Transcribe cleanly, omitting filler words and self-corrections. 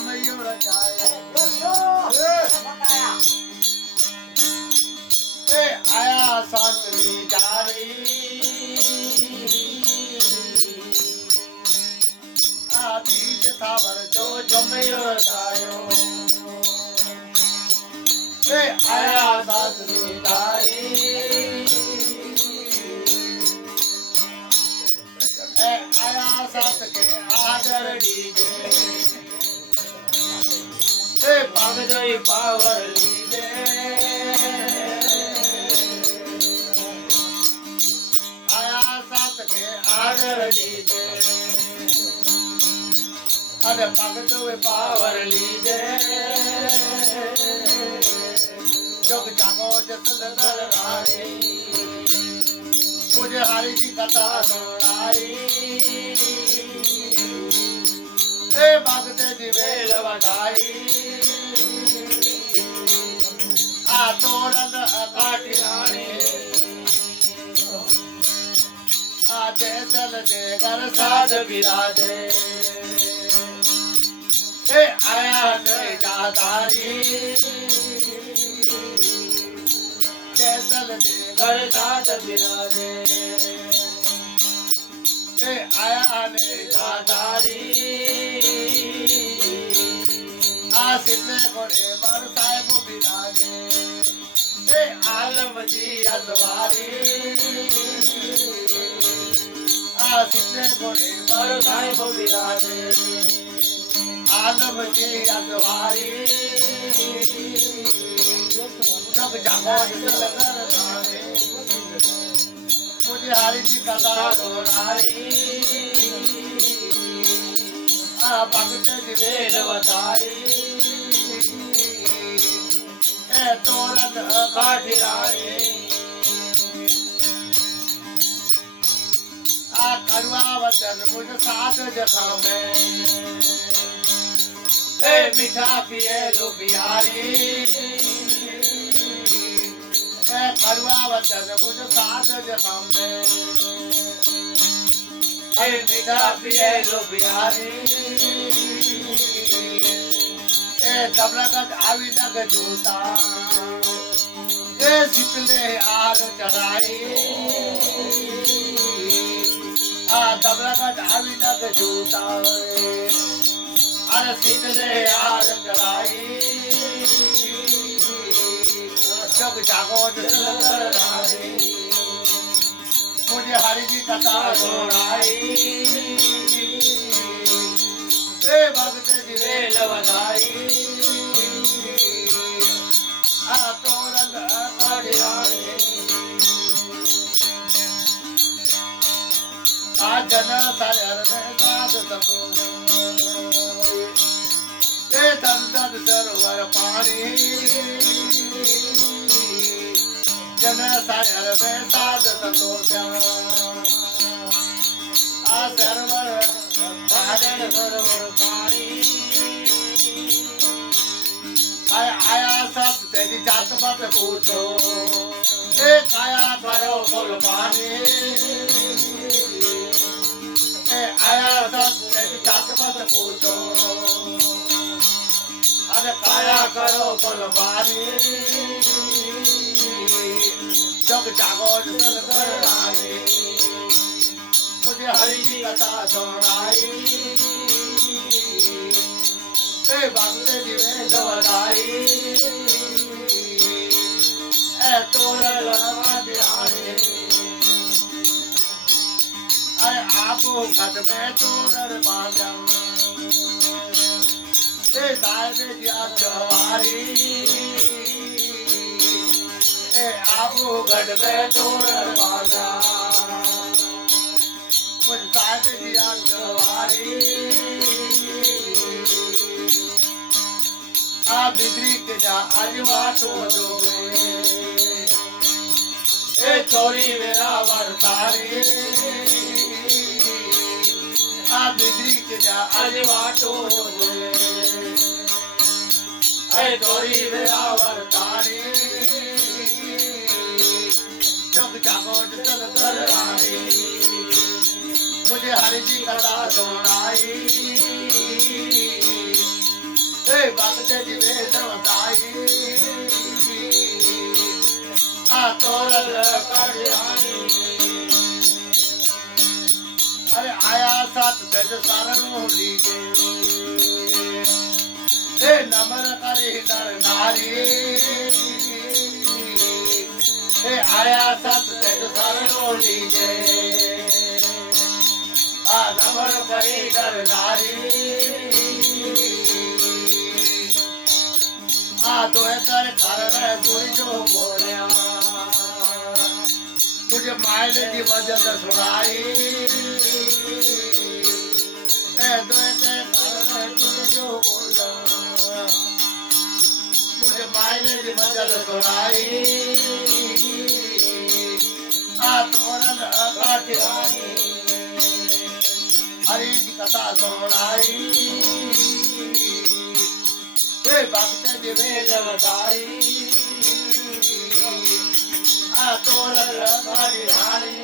जमयो रचाए आया शास्त्री जारी बीज थावर जो जमयो रचायो आया शास्त्री जारी आया सत के आदर डीजे पग जोई पावर लीजे आया सत के आदर डीजे अरे पग जोई पावर लीजे जोग जागो जसल दर रानी मुझे हरि की कथा सुनाई भगते दिवेल बधाई आ तोरन काटी रानी आ जैसल दे घर साध विराजे आया नहीं दातारी जैसल दे घर साध विराजे आया ने दादारी आसिने घोड़े मर साहेब विराजे आलम जी अजवारी आसिने घोड़े मर साहेब विराजे आलम जी अजवारी जग जागो जल मुझे हरि जी कथा दोहराई भगत दिवेल बताई तोरन काठिराई करुआ वचन मुझ साध जखा में मीठा पिए लो बिहारी करुआ वचन मुझ साध जखम में मीठा पिए लो बिहारी तबलगत आवी नग जूता शीतले आर चढ़ाई तबलगत आवी नग जूता अरे शीतले आर चढ़ाई जग जागो जसलराई मुझे हरि जी कथा सुनाई भगत दिवेल बधाई तोरन काठिराई जन सायर में साध सको धन धन सरोवर पानी जन सायर में साध सतो सरवर साधन सरोवर पानी आया सब तेरी जात मत पूछो काया करो बोल पानी आया सब तेरी जात मत पूछो अरे काया करो बोल पानी जग जागो जल रानी मुझे हरि जी कथा सुनाई भगत दिवेल बधाई तोरन काठिराई अरे आपो घट में तोरन बांधम साहेब जी जवारी आपो घट में तोरन बांधा साहेब जी जवारी बिगड़ी के जा अजवा तो चोरी मेरा वर्तारी बिगड़ी के जा अजवा तो चोरी मेरा वर्तारी जग जागो जल कर रानी मुझे हरि जी कथा सुनाई भक्त जीवे देवताई आ तोरण कढ़ाई अरे आया सात तेज सारण लीजे नमन करे नर नारी आया सात तेज सारण लीजे आ नमन करे नर नारी आ तो कर कारण कोई जो बोलिया मुझे माइल की मदद सुनाई दो कर कारण कोई जो बोला मुझे माइल की मदद सुनाई आ तोरण काटियाई हरि की कथा सुनाई भक्त जीवे देवताई आ तोरण काटियाई